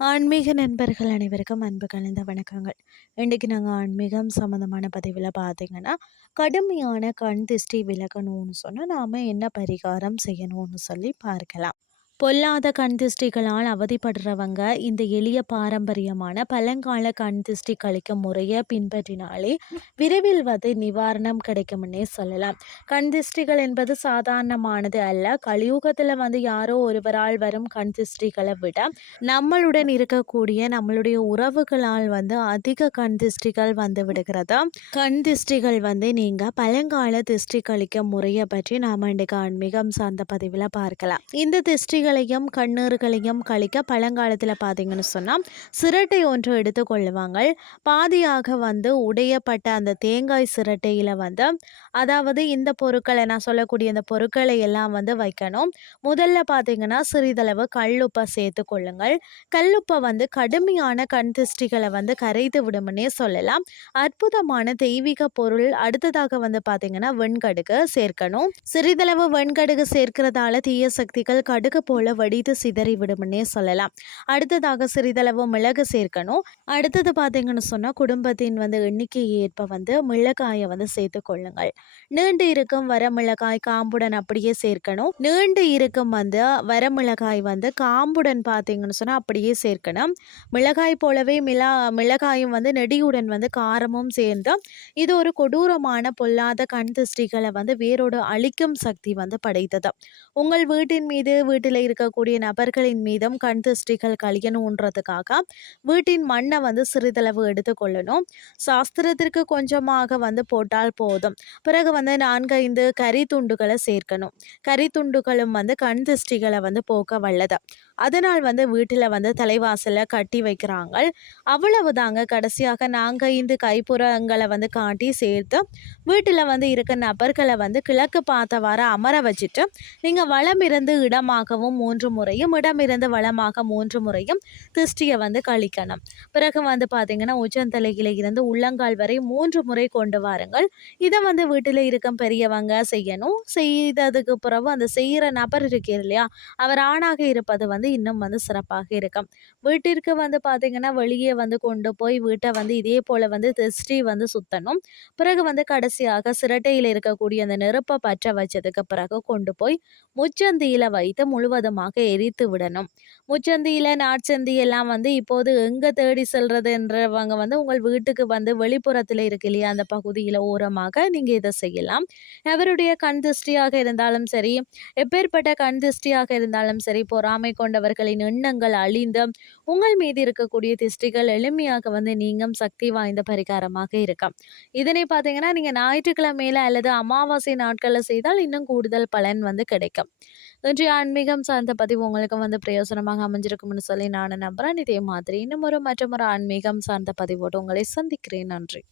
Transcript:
ஆன்மீக நண்பர்கள் அனைவருக்கும் அன்பு கலந்த வணக்கங்கள். இன்றைக்கு நாங்கள் ஆன்மீகம் சம்மந்தமான பதிவில் பார்த்தீங்கன்னா கடுமையான கண் திஷ்டி விலகணும்னு சொன்னால் நாம் என்ன பரிகாரம் செய்யணும்னு சொல்லி பார்க்கலாம். பொல்லாத கண் திஷ்டிகளால் அவதிப்படுறவங்க இந்த எளிய பாரம்பரியமான பழங்கால கண் திஷ்டி கழிக்கும் முறையை பின்பற்றினாலே விரைவில் வந்து நிவாரணம் கிடைக்கும்னே சொல்லலாம். கண் திஷ்டிகள் என்பது சாதாரணமானது அல்ல. கலியுகத்தில் வந்து யாரோ ஒருவரால் வரும் கண் திஷ்டிகளை விட நம்மளுடன் இருக்கக்கூடிய நம்மளுடைய உறவுகளால் வந்து அதிக கண் திஷ்டிகள் வந்து விடுகிறதா? கண் திஷ்டிகள் வந்து நீங்கள் பழங்கால திஷ்டி கழிக்கும் முறையை பற்றி நாம் இன்றைக்கு ஆன்மீகம் சார்ந்த பதிவில் பார்க்கலாம். இந்த திஷ்டிகள் கண்களையும் கண்ணீர்களையும் கழிக்க பழங்காலத்தில் பார்த்தீங்கன்னு சொன்னால் சிரட்டை ஒன்று எடுத்துக்கொள்ளுவாங்க பாதியாக வந்து உடையப்பட்ட அந்த தேங்காய் சிரட்டையில் வந்து அதாவது இந்த பொருட்களை நான் சொல்லக்கூடிய இந்த பொருட்களை எல்லாம் வந்து வைக்கணும். முதல்ல பார்த்தீங்கன்னா சிறிதளவு கல்லுப்பை சேர்த்து கொள்ளுங்கள். கல்லுப்பை வந்து கடுமையான கண் திருஷ்டிகளை வந்து கரைத்து விடும்னே சொல்லலாம். அற்புதமான தெய்வீக பொருள். அடுத்ததாக வந்து பார்த்தீங்கன்னா வெண்கடுகு சேர்க்கணும். சிறிதளவு வெண்கடுகு சேர்க்கிறதால தீய சக்திகள் கடுகு போல வடித்து சிதறி விடும்னே சொல்லலாம். அடுத்ததாக சிறிதளவு மிளகு சேர்க்கணும். அடுத்தது பார்த்தீங்கன்னு சொன்னால் குடும்பத்தின் வந்து எண்ணிக்கையை ஏற்ப வந்து மிளகாயை வந்து சேர்த்து கொள்ளுங்கள். நீண்டு இருக்கும் வரமிளகாய் காம்புடன் அப்படியே சேர்க்கணும். நீண்டு இருக்கும் வந்து வரமிளகாய் வந்து காம்புடன் பார்த்தீங்கன்னு சொன்னால் அப்படியே சேர்க்கணும். மிளகாய் போலவே மிளா மிளகாயும் வந்து நெடியுடன் வந்து காரமும் சேர்ந்து இது ஒரு கொடூரமான பொல்லாத கண் திருஷ்டிகளை வந்து வேரோடு அழிக்கும் சக்தி வந்து படைத்தது. உங்கள் வீட்டின் மீது வீட்டில் இருக்கக்கூடிய நபர்களின் மீதும் கண் திருஷ்டிகள் கழியணுன்றதுக்காக வீட்டின் மண்ணை வந்து சிறிதளவு எடுத்துக்கொள்ளணும் சாஸ்திரத்திற்கு கொஞ்சமாக வந்து போட்டால் போதும். பிறகு வந்து நான்கைந்து கறி துண்டுகளை சேர்க்கணும். கறி துண்டுகளும் வந்து கண் திருஷ்டிகளை வந்து போக்க வல்லது. அதனால் வந்து வீட்டில் வந்து தலைவாசலில் கட்டி வைக்கிறாங்க. அவ்வளவு தாங்க கடைசியாக நாங்கள் கைப்புறங்களை வந்து காட்டி சேர்த்து வீட்டில் வந்து இருக்க நபர்களை வந்து கிழக்கு பார்த்தவாறு அமர வச்சுட்டு நீங்கள் வளம் இருந்து இடமாகவும் மூன்று முறையும் இடமிருந்து வளமாக மூன்று முறையும் திருஷ்டியை வந்து கழிக்கணும். பிறகு வந்து பார்த்தீங்கன்னா உச்சந்தலையில இருந்து உள்ளங்கால் வரை மூன்று முறை கொண்டு வாருங்கள். இதை வந்து வீட்டில் இருக்கும் பெரியவங்க செய்யணும். செய்ததுக்கு பிறகு அந்த செய்கிற நபர் இருக்கிற இல்லையா அவர் ஆணாக இருப்பது வந்து இன்னும் வந்து சிறப்பாக இருக்கும். வீட்டிற்கு வந்து பார்த்தீங்கன்னா வெளியே வந்து கொண்டு போய் வீட்டை வந்து இதே போல் வந்து திருஷ்டி வந்து சுத்தணும். பிறகு வந்து கடைசியாக சிரட்டையில் இருக்கக்கூடிய அந்த நெருப்பை பற்ற வச்சதுக்கு பிறகு கொண்டு போய் முச்சந்தியில் வைத்து முழுவதும் முழுவதுமாக எரித்து விடணும். முச்சந்தியில் நாட்சந்தி எல்லாம் வந்து இப்போது எங்கே தேடி செல்றதுன்றவங்க வந்து உங்கள் வீட்டுக்கு வந்து வெளிப்புறத்தில் இருக்கு இல்லையா? அந்த பகுதியில் ஓரமாக நீங்கள் இதை செய்யலாம். எவருடைய கண் திருஷ்டியாக இருந்தாலும் சரி எப்பேற்பட்ட கண் திருஷ்டியாக இருந்தாலும் சரி பொறாமை கொண்டவர்களின் எண்ணங்கள் அழிந்து உங்கள் மீது இருக்கக்கூடிய திருஷ்டிகள் எளிமையாக வந்து நீங்கும் சக்தி வாய்ந்த பரிகாரமாக இருக்கும் இதனை பார்த்தீங்கன்னா நீங்கள் ஞாயிற்றுக்கிழமையில அல்லது அமாவாசை நாட்களில் செய்தால் இன்னும் கூடுதல் பலன் வந்து கிடைக்கும். இன்றைய ஆன்மீகம் சார்ந்த பதிவு உங்களுக்கு வந்து பிரயோசனமாக அமைஞ்சிருக்கும்னு சொல்லி நான் நம்புகிறேன் இதே மாதிரி இன்னும் ஒரு மற்றும் ஒரு ஆன்மீகம் சார்ந்த பதிவோடு உங்களை சந்திக்கிறேன். நன்றி.